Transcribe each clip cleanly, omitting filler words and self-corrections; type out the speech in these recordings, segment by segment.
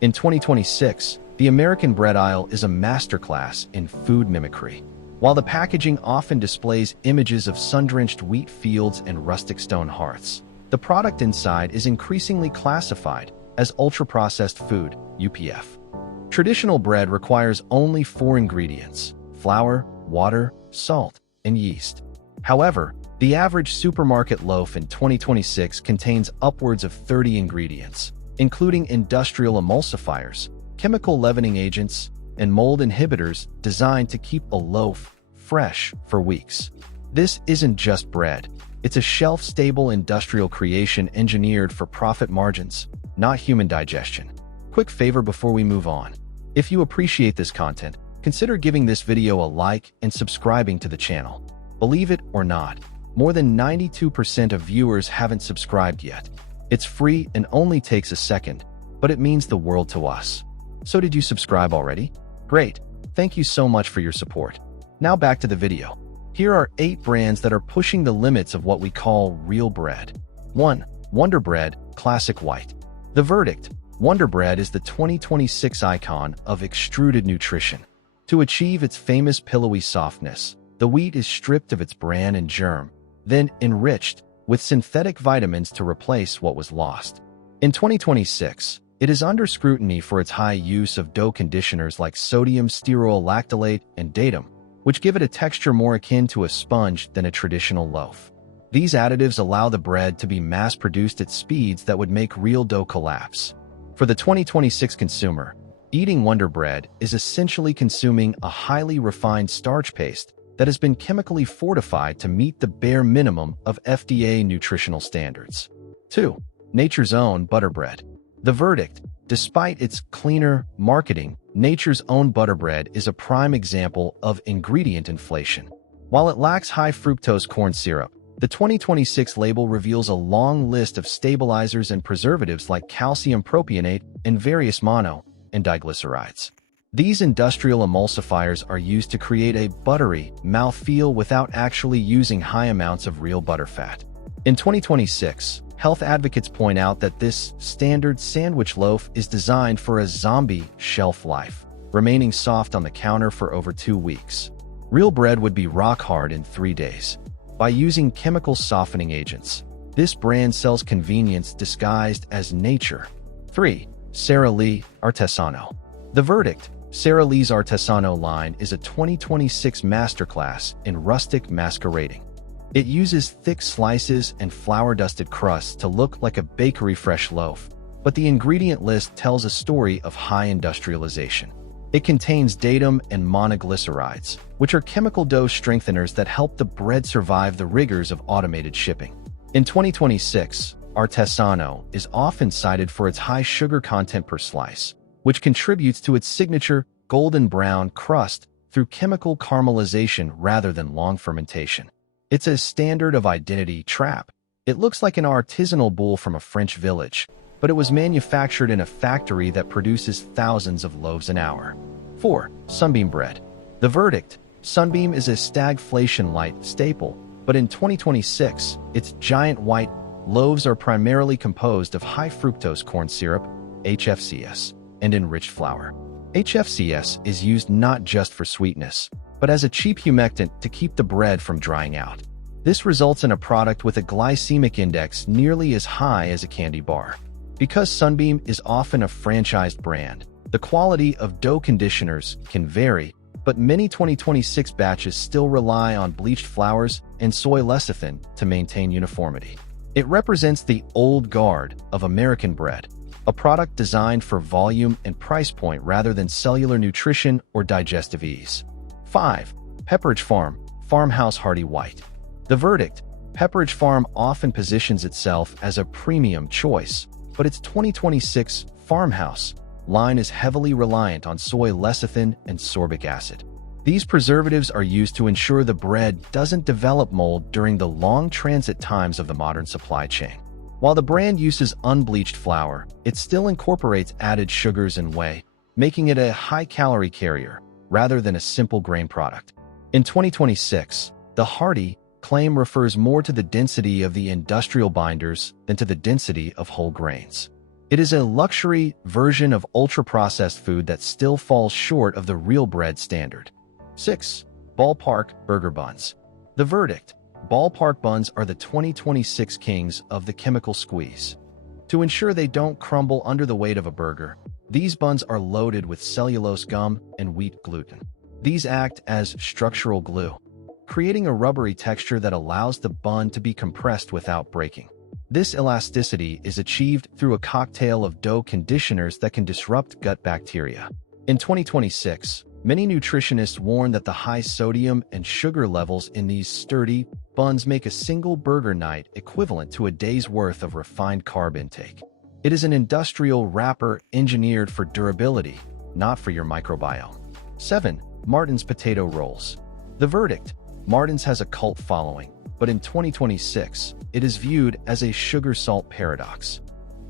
In 2026, the American bread aisle is a masterclass in food mimicry. While the packaging often displays images of sun-drenched wheat fields and rustic stone hearths, the product inside is increasingly classified as ultra-processed food, UPF. Traditional bread requires only 4 ingredients: flour, water, salt, and yeast. However, the average supermarket loaf in 2026 contains upwards of 30 ingredients, including industrial emulsifiers, chemical leavening agents, and mold inhibitors designed to keep a loaf fresh for weeks. This isn't just bread. It's a shelf-stable industrial creation engineered for profit margins, not human digestion. Quick favor before we move on. If you appreciate this content, consider giving this video a like and subscribing to the channel. Believe it or not, more than 92% of viewers haven't subscribed yet. It's free and only takes a second, but it means the world to us. So did you subscribe already? Great. Thank you so much for your support. Now back to the video. Here are 8 brands that are pushing the limits of what we call real bread. 1. Wonder Bread Classic White. The verdict: Wonder Bread is the 2026 icon of extruded nutrition. To achieve its famous pillowy softness, the wheat is stripped of its bran and germ, then enriched with synthetic vitamins to replace what was lost. In 2026, it is under scrutiny for its high use of dough conditioners like sodium stearoyl lactylate and datum, which give it a texture more akin to a sponge than a traditional loaf. These additives allow the bread to be mass-produced at speeds that would make real dough collapse. For the 2026 consumer, eating Wonder Bread is essentially consuming a highly refined starch paste that has been chemically fortified to meet the bare minimum of FDA nutritional standards. 2. Nature's Own Butter Bread. The verdict: despite its cleaner marketing, Nature's Own Butter Bread is a prime example of ingredient inflation. While it lacks high fructose corn syrup, the 2026 label reveals a long list of stabilizers and preservatives like calcium propionate and various mono and diglycerides. These industrial emulsifiers are used to create a buttery mouthfeel without actually using high amounts of real butterfat. In 2026, health advocates point out that this standard sandwich loaf is designed for a zombie shelf life, remaining soft on the counter for over 2 weeks. Real bread would be rock hard in 3 days. By using chemical softening agents, this brand sells convenience disguised as nature. 3. Sara Lee Artesano. The verdict: Sara Lee's Artesano line is a 2026 masterclass in rustic masquerading. It uses thick slices and flour-dusted crusts to look like a bakery fresh loaf, but the ingredient list tells a story of high industrialization. It contains datum and monoglycerides, which are chemical dough strengtheners that help the bread survive the rigors of automated shipping. In 2026, Artesano is often cited for its high sugar content per slice, which contributes to its signature golden brown crust through chemical caramelization rather than long fermentation. It's a standard of identity trap. It looks like an artisanal bowl from a French village, but it was manufactured in a factory that produces thousands of loaves an hour. 4. Sunbeam Bread. The verdict: Sunbeam is a stagflation-light staple, but in 2026, its giant white loaves are primarily composed of high fructose corn syrup, HFCS, and enriched flour. HFCS is used not just for sweetness, but as a cheap humectant to keep the bread from drying out. This results in a product with a glycemic index nearly as high as a candy bar. Because Sunbeam is often a franchised brand, the quality of dough conditioners can vary, but many 2026 batches still rely on bleached flours and soy lecithin to maintain uniformity. It represents the old guard of American bread, a product designed for volume and price point rather than cellular nutrition or digestive ease. 5. Pepperidge Farm Farmhouse Hearty White. The verdict: Pepperidge Farm often positions itself as a premium choice, but its 2026 Farmhouse line is heavily reliant on soy lecithin and sorbic acid. These preservatives are used to ensure the bread doesn't develop mold during the long transit times of the modern supply chain. While the brand uses unbleached flour, it still incorporates added sugars and whey, making it a high-calorie carrier rather than a simple grain product. In 2026, the hearty claim refers more to the density of the industrial binders than to the density of whole grains. It is a luxury version of ultra-processed food that still falls short of the real bread standard. 6. Ballpark burger buns. The verdict: ballpark buns are the 2026 kings of the chemical squeeze. To ensure they don't crumble under the weight of a burger, these buns are loaded with cellulose gum and wheat gluten. These act as structural glue, creating a rubbery texture that allows the bun to be compressed without breaking. This elasticity is achieved through a cocktail of dough conditioners that can disrupt gut bacteria. In 2026, many nutritionists warn that the high sodium and sugar levels in these sturdy buns make a single burger night equivalent to a day's worth of refined carb intake. It is an industrial wrapper engineered for durability, not for your microbiome. 7. Martin's potato rolls. The verdict: Martin's has a cult following, but in 2026, it is viewed as a sugar-salt paradox.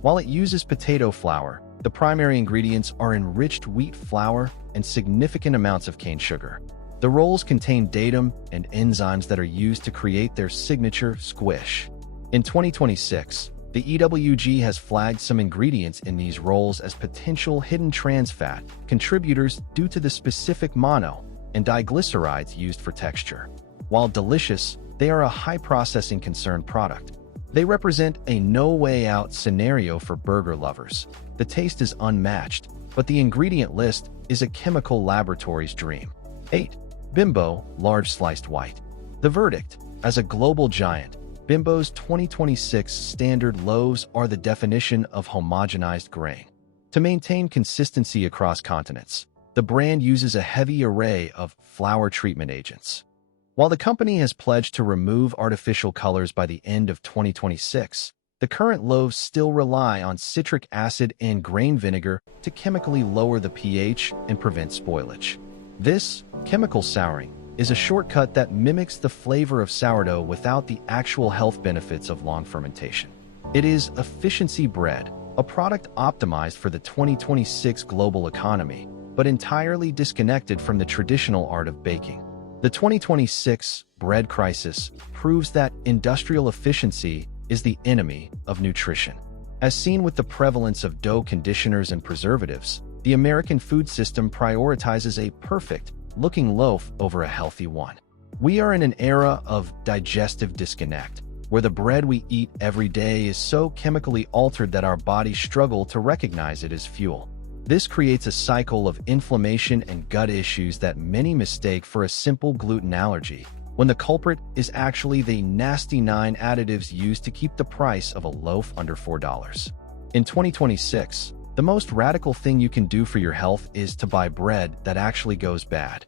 While it uses potato flour, the primary ingredients are enriched wheat flour and significant amounts of cane sugar. The rolls contain datum and enzymes that are used to create their signature squish. In 2026, the EWG has flagged some ingredients in these rolls as potential hidden trans fat contributors due to the specific mono and diglycerides used for texture. While delicious, they are a high-processing concern product. They represent a no-way-out scenario for burger lovers. The taste is unmatched, but the ingredient list is a chemical laboratory's dream. 8. Bimbo large sliced white. The verdict: as a global giant, Bimbo's 2026 standard loaves are the definition of homogenized grain. To maintain consistency across continents, the brand uses a heavy array of flour treatment agents. While the company has pledged to remove artificial colors by the end of 2026, the current loaves still rely on citric acid and grain vinegar to chemically lower the pH and prevent spoilage. This chemical souring is a shortcut that mimics the flavor of sourdough without the actual health benefits of long fermentation. It is efficiency bread, a product optimized for the 2026 global economy, but entirely disconnected from the traditional art of baking. The 2026 bread crisis proves that industrial efficiency is the enemy of nutrition. As seen with the prevalence of dough conditioners and preservatives, the American food system prioritizes a perfect-looking loaf over a healthy one. We are in an era of digestive disconnect, where the bread we eat every day is so chemically altered that our bodies struggle to recognize it as fuel. This creates a cycle of inflammation and gut issues that many mistake for a simple gluten allergy, when the culprit is actually the nasty 9 additives used to keep the price of a loaf under $4. In 2026, the most radical thing you can do for your health is to buy bread that actually goes bad.